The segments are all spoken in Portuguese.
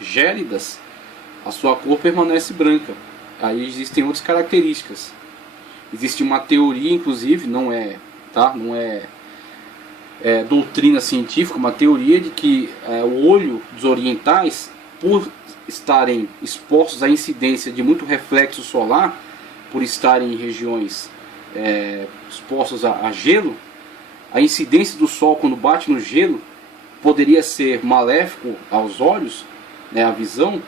gélidas, a sua cor permanece branca. Aí existem outras características. Existe uma teoria, inclusive, não é doutrina científica, uma teoria de que o olho dos orientais, por estarem expostos à incidência de muito reflexo solar, por estarem em regiões expostos a gelo, a incidência do sol quando bate no gelo poderia ser maléfico aos olhos, a visão,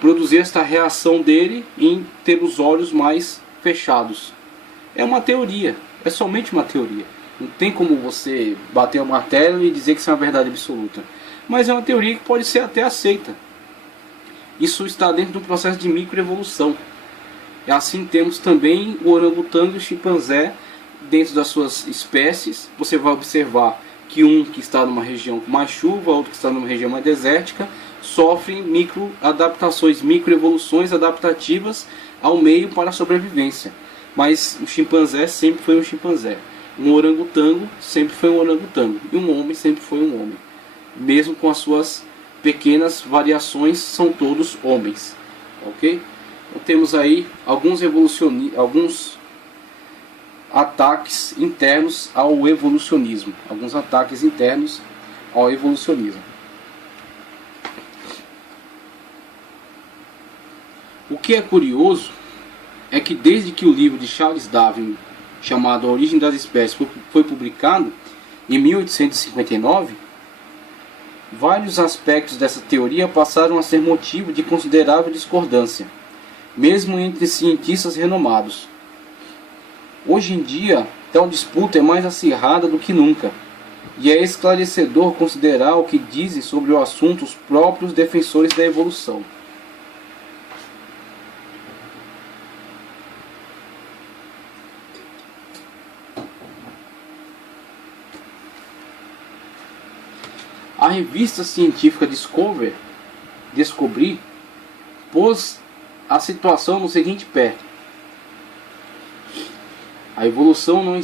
produzir esta reação dele em ter os olhos mais fechados. É uma teoria, é somente uma teoria. Não tem como você bater o martelo e dizer que isso é uma verdade absoluta. Mas é uma teoria que pode ser até aceita. Isso está dentro do processo de microevolução. E assim temos também o orangotango e o chimpanzé dentro das suas espécies. Você vai observar que um que está numa região com mais chuva, outro que está numa região mais desértica, sofrem microadaptações, microevoluções adaptativas ao meio para a sobrevivência. Mas o chimpanzé sempre foi um chimpanzé. Um orangotango sempre foi um orangotango. E um homem sempre foi um homem. Mesmo com as suas pequenas variações, são todos homens. Ok? Então temos aí alguns ataques internos ao evolucionismo. Alguns ataques internos ao evolucionismo. O que é curioso é que desde que o livro de Charles Darwin, chamado A Origem das Espécies, foi publicado em 1859, vários aspectos dessa teoria passaram a ser motivo de considerável discordância, mesmo entre cientistas renomados. Hoje em dia, tal disputa é mais acirrada do que nunca, e é esclarecedor considerar o que dizem sobre o assunto os próprios defensores da evolução. A revista científica Discovery pôs a situação no seguinte pé: a evolução não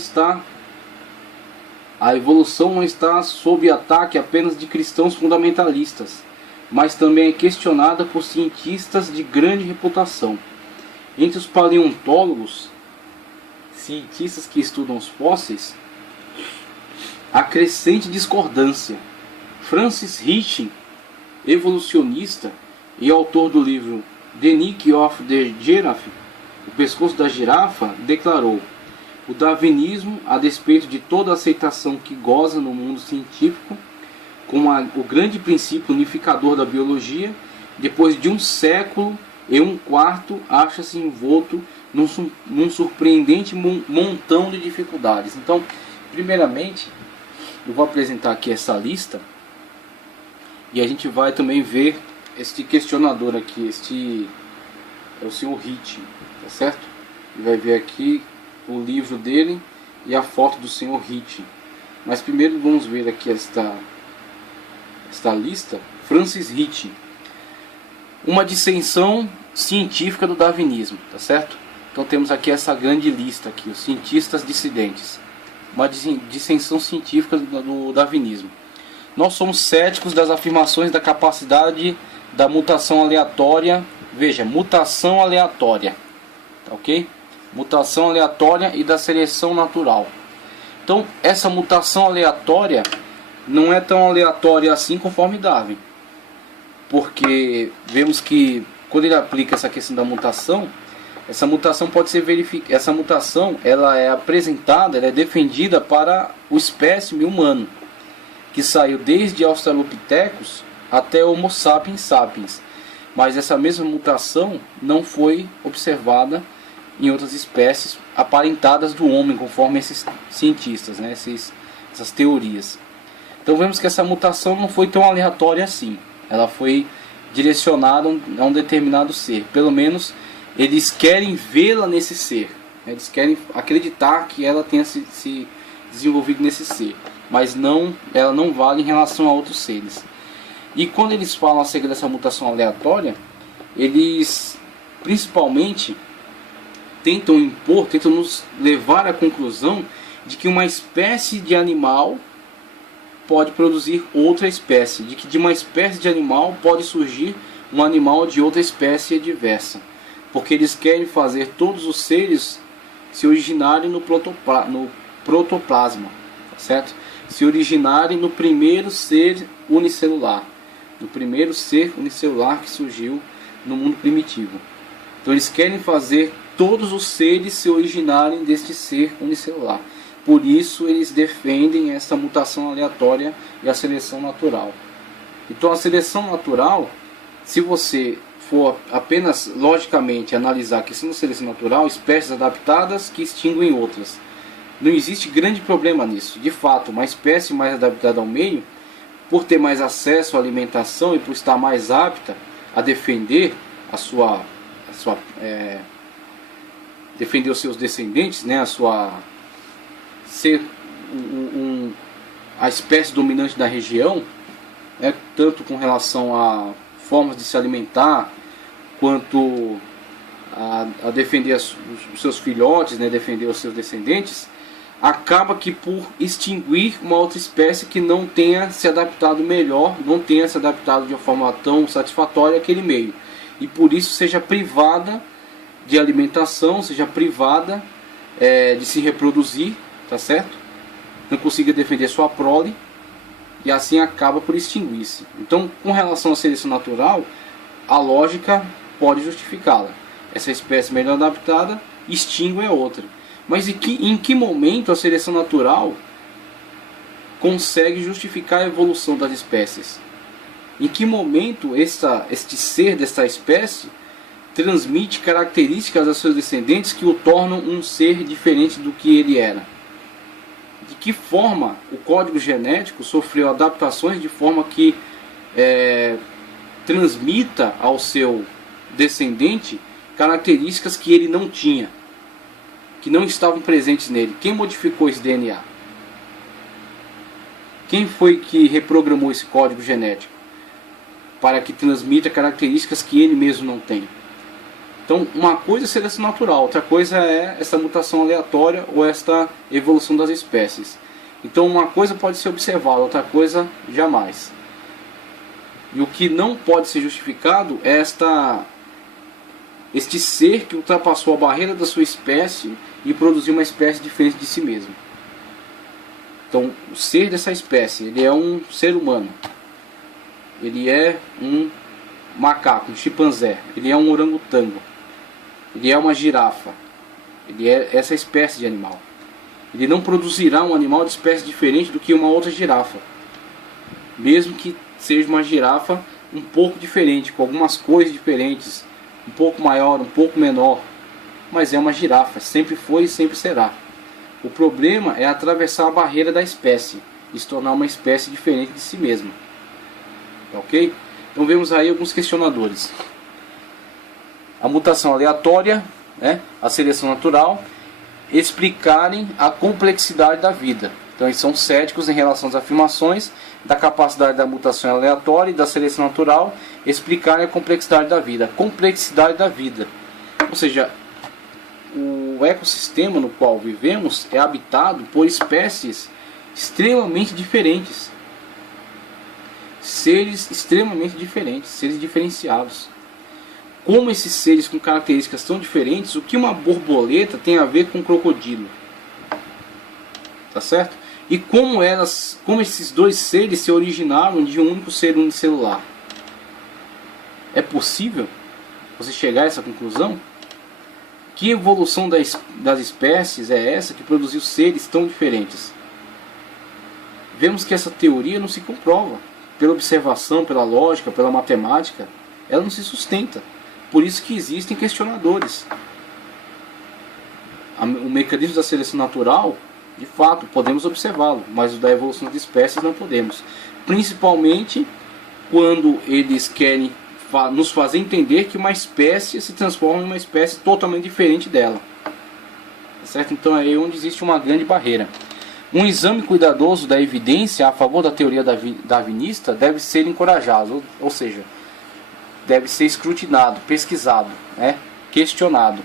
está sob ataque apenas de cristãos fundamentalistas, mas também é questionada por cientistas de grande reputação. Entre os paleontólogos, cientistas que estudam os fósseis, há crescente discordância. Francis Hitchens, evolucionista e autor do livro The Neck of the Giraffe, O Pescoço da Girafa, declarou: o darwinismo, a despeito de toda a aceitação que goza no mundo científico, como o grande princípio unificador da biologia, depois de 1 século e 1/4, acha-se envolto num surpreendente montão de dificuldades. Então, primeiramente, eu vou apresentar aqui essa lista. E a gente vai também ver este questionador aqui, este é o Sr. Hitchens, tá certo? E vai ver aqui o livro dele e a foto do Sr. Hitchens. Mas primeiro vamos ver aqui esta lista. Francis Hitchens, uma dissensão científica do darwinismo, tá certo? Então temos aqui essa grande lista aqui, os cientistas dissidentes. Uma dissensão científica do darwinismo. Nós somos céticos das afirmações da capacidade da mutação aleatória. Veja, mutação aleatória, tá ok? Mutação aleatória e da seleção natural. Então, essa mutação aleatória não é tão aleatória assim conforme Darwin. Porque vemos que quando ele aplica essa questão da mutação, essa mutação pode ser verificada. Essa mutação, ela é apresentada, ela é defendida para o espécime humano, que saiu desde Australopithecus até Homo sapiens sapiens. Mas essa mesma mutação não foi observada em outras espécies aparentadas do homem, conforme esses cientistas, essas teorias. Então vemos que essa mutação não foi tão aleatória assim. Ela foi direcionada a um determinado ser. Pelo menos eles querem vê-la nesse ser. Eles querem acreditar que ela tenha se desenvolvido nesse ser. Mas ela não vale em relação a outros seres. E quando eles falam acerca dessa mutação aleatória, eles principalmente tentam nos levar à conclusão de que uma espécie de animal pode produzir outra espécie, de que de uma espécie de animal pode surgir um animal de outra espécie diversa, porque eles querem fazer todos os seres se originarem no protoplasma, tá certo? Se originarem no primeiro ser unicelular, no primeiro ser unicelular que surgiu no mundo primitivo. Então eles querem fazer todos os seres se originarem deste ser unicelular. Por isso eles defendem essa mutação aleatória e a seleção natural. Então a seleção natural, se você for apenas logicamente analisar a questão da seleção natural, espécies adaptadas que extinguem outras, não existe grande problema nisso. De fato, uma espécie mais adaptada ao meio, por ter mais acesso à alimentação e por estar mais apta a defender defender os seus descendentes, né, ser a espécie dominante da região, né, tanto com relação a formas de se alimentar, quanto a defender os seus filhotes, né, defender os seus descendentes, acaba que por extinguir uma outra espécie que não tenha se adaptado melhor, não tenha se adaptado de uma forma tão satisfatória àquele meio, e por isso seja privada de alimentação, seja privada de se reproduzir, tá certo? Não consiga defender sua prole, e assim acaba por extinguir-se. Então, com relação à seleção natural, a lógica pode justificá-la. Essa espécie melhor adaptada extingue a outra. Mas em que momento a seleção natural consegue justificar a evolução das espécies? Em que momento este ser desta espécie transmite características aos seus descendentes que o tornam um ser diferente do que ele era? De que forma o código genético sofreu adaptações de forma que transmita ao seu descendente características que ele não tinha, que não estavam presentes nele? Quem modificou esse DNA? Quem foi que reprogramou esse código genético para que transmita características que ele mesmo não tem? Então, uma coisa é seleção natural, outra coisa é essa mutação aleatória ou esta evolução das espécies. Então, uma coisa pode ser observada, outra coisa jamais. E o que não pode ser justificado é este ser que ultrapassou a barreira da sua espécie e produziu uma espécie diferente de si mesmo. Então, o ser dessa espécie, ele é um ser humano. Ele é um macaco, um chimpanzé. Ele é um orangotango. Ele é uma girafa. Ele é essa espécie de animal. Ele não produzirá um animal de espécie diferente do que uma outra girafa, mesmo que seja uma girafa um pouco diferente, com algumas cores diferentes, um pouco maior, um pouco menor, mas é uma girafa, sempre foi e sempre será. O problema é atravessar a barreira da espécie e se tornar uma espécie diferente de si mesma. Ok? Então vemos aí alguns questionadores. A mutação aleatória, né, a seleção natural, explicarem a complexidade da vida. Então eles são céticos em relação às afirmações da capacidade da mutação aleatória e da seleção natural explicarem a complexidade da vida. A complexidade da vida. Ou seja, o ecossistema no qual vivemos é habitado por espécies extremamente diferentes. Seres extremamente diferentes, seres diferenciados. Como esses seres com características tão diferentes, o que uma borboleta tem a ver com um crocodilo? Tá certo? E como esses dois seres se originaram de um único ser unicelular? É possível você chegar a essa conclusão? Que evolução das espécies é essa que produziu seres tão diferentes? Vemos que essa teoria não se comprova. Pela observação, pela lógica, pela matemática, ela não se sustenta. Por isso que existem questionadores. O mecanismo da seleção natural, de fato, podemos observá-lo, mas o da evolução das espécies não podemos. Principalmente quando eles querem nos fazer entender que uma espécie se transforma em uma espécie totalmente diferente dela. Certo? Então é aí onde existe uma grande barreira. Um exame cuidadoso da evidência a favor da teoria darwinista deve ser encorajado, ou seja, deve ser escrutinado, pesquisado, né? Questionado.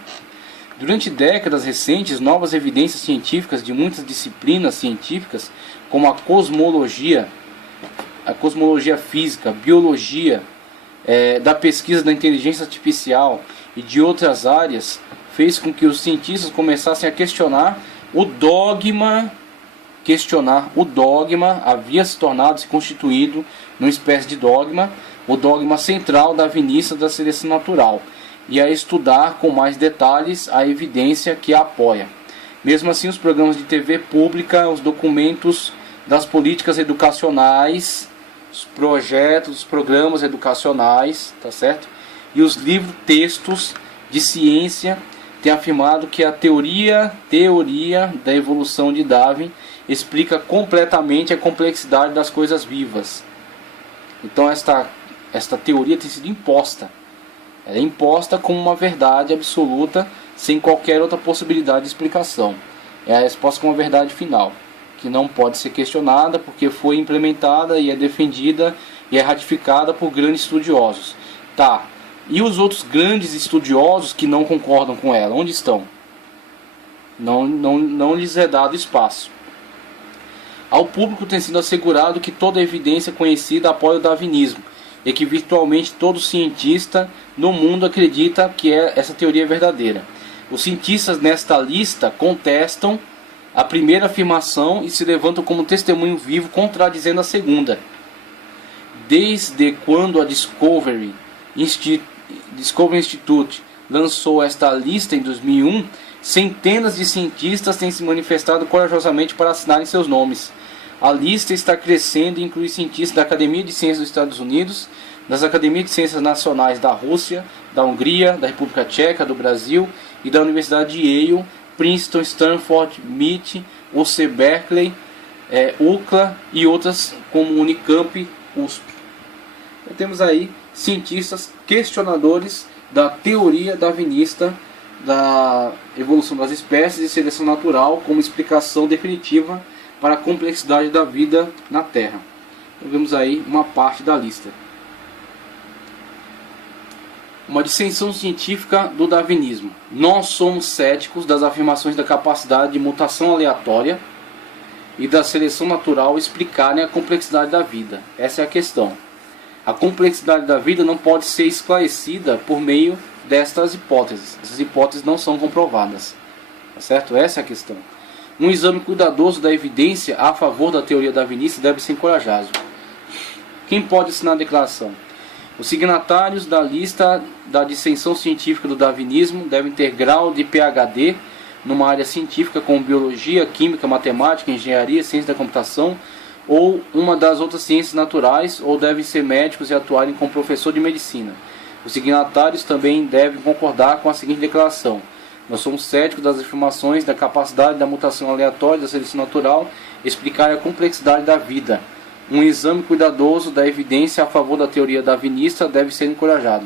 Durante décadas recentes, novas evidências científicas de muitas disciplinas científicas, como a cosmologia física, biologia, da pesquisa da inteligência artificial e de outras áreas, fez com que os cientistas começassem a questionar o dogma. Havia se tornado, se constituído numa espécie de dogma, o dogma central darwinista da seleção natural, e a estudar com mais detalhes a evidência que a apoia. Mesmo assim, os programas de TV pública, os documentos das políticas educacionais, os projetos, os programas educacionais, tá certo? E os livros, textos de ciência têm afirmado que a teoria da evolução de Darwin explica completamente a complexidade das coisas vivas. Então esta teoria tem sido imposta. Ela é imposta como uma verdade absoluta, sem qualquer outra possibilidade de explicação. É exposta como uma verdade final, que não pode ser questionada porque foi implementada e é defendida e é ratificada por grandes estudiosos. Tá. E os outros grandes estudiosos que não concordam com ela, onde estão? Não lhes é dado espaço. Ao público tem sido assegurado que toda evidência conhecida apoia o darwinismo e que virtualmente todo cientista no mundo acredita que essa teoria é verdadeira. Os cientistas nesta lista contestam a primeira afirmação e se levantam como testemunho vivo contradizendo a segunda. Desde quando a Discovery Institute lançou esta lista em 2001, centenas de cientistas têm se manifestado corajosamente para assinarem seus nomes. A lista está crescendo e inclui cientistas da Academia de Ciências dos Estados Unidos, das Academias de Ciências Nacionais da Rússia, da Hungria, da República Tcheca, do Brasil e da Universidade de Yale, Princeton, Stanford, MIT, UC Berkeley, UCLA e outras como Unicamp, USP. Então, temos aí cientistas questionadores da teoria darwinista da evolução das espécies e seleção natural como explicação definitiva para a complexidade da vida na Terra. Então, vemos aí uma parte da lista. Uma dissensão científica do darwinismo. Nós somos céticos das afirmações da capacidade de mutação aleatória e da seleção natural explicarem a complexidade da vida. Essa é a questão. A complexidade da vida não pode ser esclarecida por meio destas hipóteses. Essas hipóteses não são comprovadas. Tá certo? Essa é a questão. Um exame cuidadoso da evidência a favor da teoria darwinista deve ser encorajado. Quem pode assinar a declaração? Os signatários da lista da dissensão científica do darwinismo devem ter grau de PhD numa área científica como biologia, química, matemática, engenharia, ciência da computação ou uma das outras ciências naturais, ou devem ser médicos e atuarem como professor de medicina. Os signatários também devem concordar com a seguinte declaração: nós somos céticos das afirmações da capacidade da mutação aleatória da seleção natural explicar a complexidade da vida. Um exame cuidadoso da evidência a favor da teoria darwinista deve ser encorajado.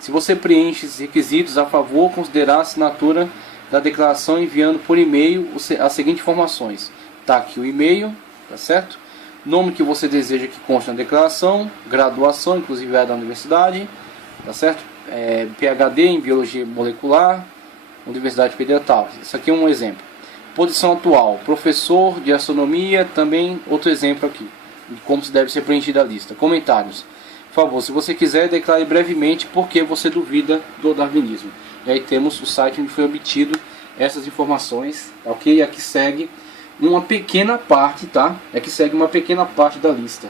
Se você preenche esses requisitos a favor, considerar a assinatura da declaração enviando por e-mail as seguintes informações. Está aqui o e-mail, tá certo? Nome que você deseja que conste na declaração, graduação, inclusive é da universidade, tá certo? PhD em biologia molecular, Universidade Federal. Isso aqui é um exemplo. Posição atual, professor de astronomia, também outro exemplo aqui de como se deve ser preenchida a lista. Comentários. Por favor, se você quiser, declare brevemente por que você duvida do darwinismo. E aí temos o site onde foi obtido essas informações, ok? E aqui segue uma pequena parte, tá? Aqui segue uma pequena parte da lista.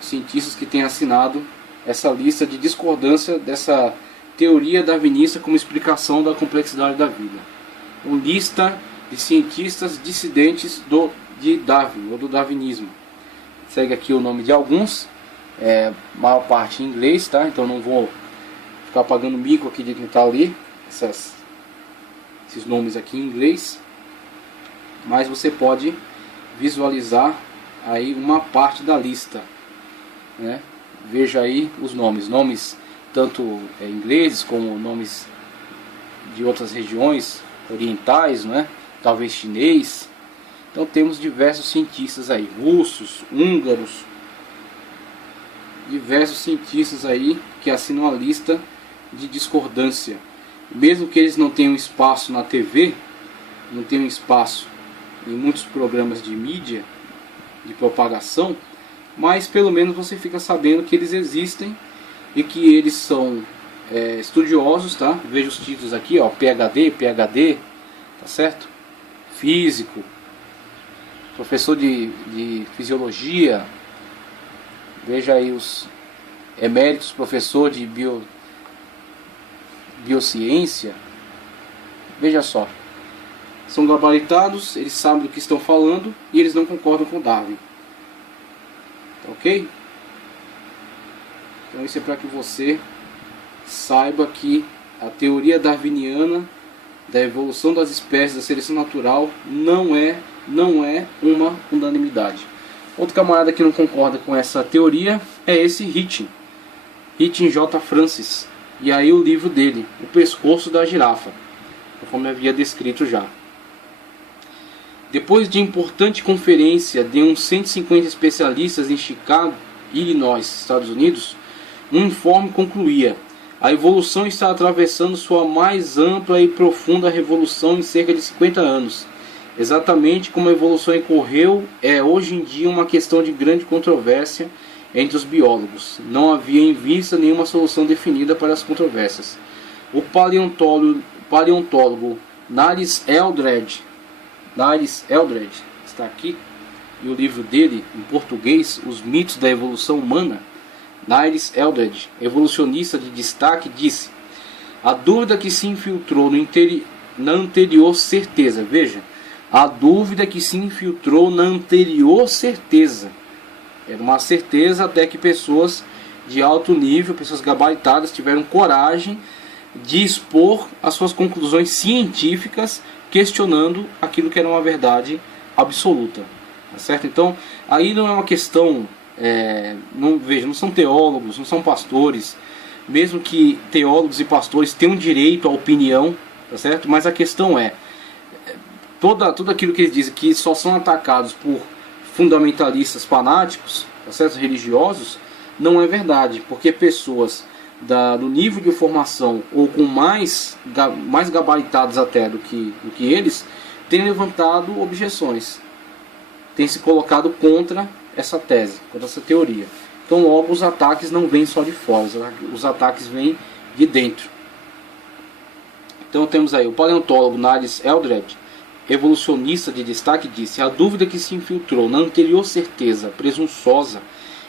Cientistas que têm assinado essa lista de discordância dessa teoria darwinista como explicação da complexidade da vida. Uma lista de cientistas dissidentes de Darwin, ou do darwinismo. Segue aqui o nome de alguns, maior parte em inglês, tá? Então não vou ficar pagando mico aqui de tentar ler esses nomes aqui em inglês, mas você pode visualizar aí uma parte da lista, né? Veja aí os nomes tanto ingleses como nomes de outras regiões orientais, né? Talvez chinês. Então temos diversos cientistas aí, russos, húngaros, diversos cientistas aí que assinam a lista de discordância. mesmo que eles não tenham espaço na TV, não tenham espaço em muitos programas de mídia, de propagação, mas pelo menos você fica sabendo que eles existem e que eles são estudiosos, tá? Veja os títulos aqui, ó, PhD, tá certo? Físico, professor de fisiologia, veja aí os eméritos, professor de biociência, veja só, são gabaritados, eles sabem do que estão falando e eles não concordam com Darwin, ok? Então isso é para que você saiba que a teoria darwiniana da evolução das espécies, da seleção natural, não é uma unanimidade. Outro camarada que não concorda com essa teoria é esse Hitching J. Francis, e aí o livro dele, O Pescoço da Girafa, conforme havia descrito já. Depois de importante conferência de uns 150 especialistas em Chicago, Illinois, Estados Unidos, um informe concluía: a evolução está atravessando sua mais ampla e profunda revolução em cerca de 50 anos. Exatamente como a evolução ocorreu é hoje em dia uma questão de grande controvérsia entre os biólogos. Não havia em vista nenhuma solução definida para as controvérsias. O paleontólogo Niles Eldredge está aqui, e o livro dele, em português, Os Mitos da Evolução Humana, Niles Eldredge, evolucionista de destaque, disse: a dúvida que se infiltrou na anterior certeza, veja, a dúvida que se infiltrou na anterior certeza, era uma certeza até que pessoas de alto nível, pessoas gabaritadas, tiveram coragem de expor as suas conclusões científicas, questionando aquilo que era uma verdade absoluta, tá certo? Então, aí não é uma questão, não são teólogos, não são pastores, mesmo que teólogos e pastores tenham direito à opinião, tá certo? Mas a questão é, tudo aquilo que eles dizem que só são atacados por fundamentalistas fanáticos, tá certo? Religiosos, não é verdade, porque pessoas do nível de formação ou com mais gabaritados até do que eles, têm levantado objeções, têm se colocado contra essa tese, contra essa teoria. Então logo os ataques não vêm só de fora, os ataques vêm de dentro. Então temos aí o paleontólogo Niles Eldredge, evolucionista de destaque, disse: a dúvida que se infiltrou na anterior certeza presunçosa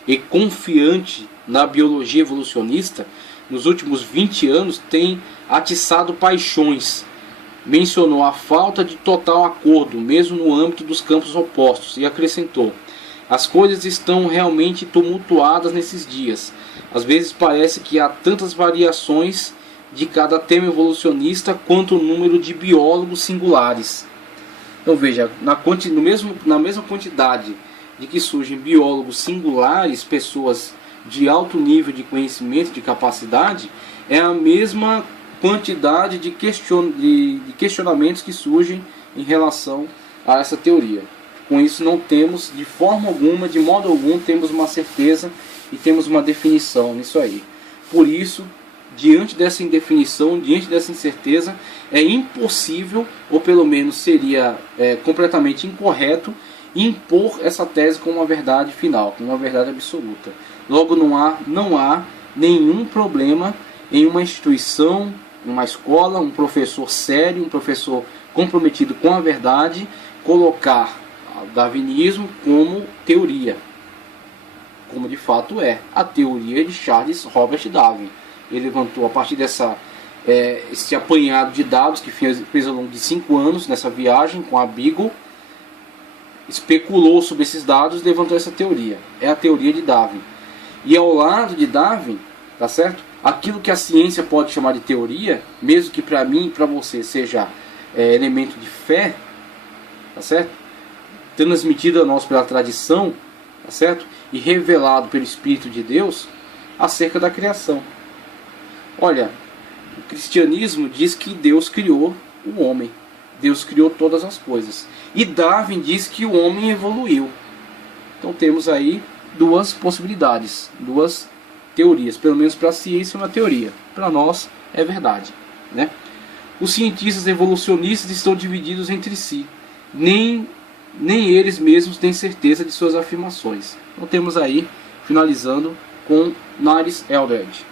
e confiante na biologia evolucionista nos últimos 20 anos tem atiçado paixões. Mencionou a falta de total acordo, mesmo no âmbito dos campos opostos, e acrescentou: as coisas estão realmente tumultuadas nesses dias. Às vezes parece que há tantas variações de cada tema evolucionista quanto o número de biólogos singulares. Então veja, na mesma quantidade de que surgem biólogos singulares, pessoas de alto nível de conhecimento, de capacidade, é a mesma quantidade de questionamentos que surgem em relação a essa teoria. Com isso não temos de forma alguma, de modo algum, temos uma certeza e temos uma definição nisso aí. Por isso, diante dessa indefinição, diante dessa incerteza, é impossível, ou pelo menos seria completamente incorreto, impor essa tese como uma verdade final, como uma verdade absoluta. Logo não há nenhum problema em uma instituição, uma escola, um professor sério, um professor comprometido com a verdade, colocar o darwinismo como teoria, como de fato é a teoria de Charles Robert Darwin. Ele levantou, a partir esse apanhado de dados que fez ao longo de 5 anos nessa viagem com a Beagle, especulou sobre esses dados e levantou essa teoria. É a teoria de Darwin. E ao lado de Darwin, tá certo? Aquilo que a ciência pode chamar de teoria, mesmo que para mim e para você seja elemento de fé, tá certo? Transmitido a nós pela tradição, tá certo? E revelado pelo Espírito de Deus acerca da criação. Olha, o cristianismo diz que Deus criou o homem. Deus criou todas as coisas. E Darwin diz que o homem evoluiu. Então temos aí duas possibilidades, duas teorias. Pelo menos para a ciência é uma teoria. Para nós é verdade, né? Os cientistas evolucionistas estão divididos entre si. Nem eles mesmos têm certeza de suas afirmações. Então temos aí, finalizando, com Niles Eldredge.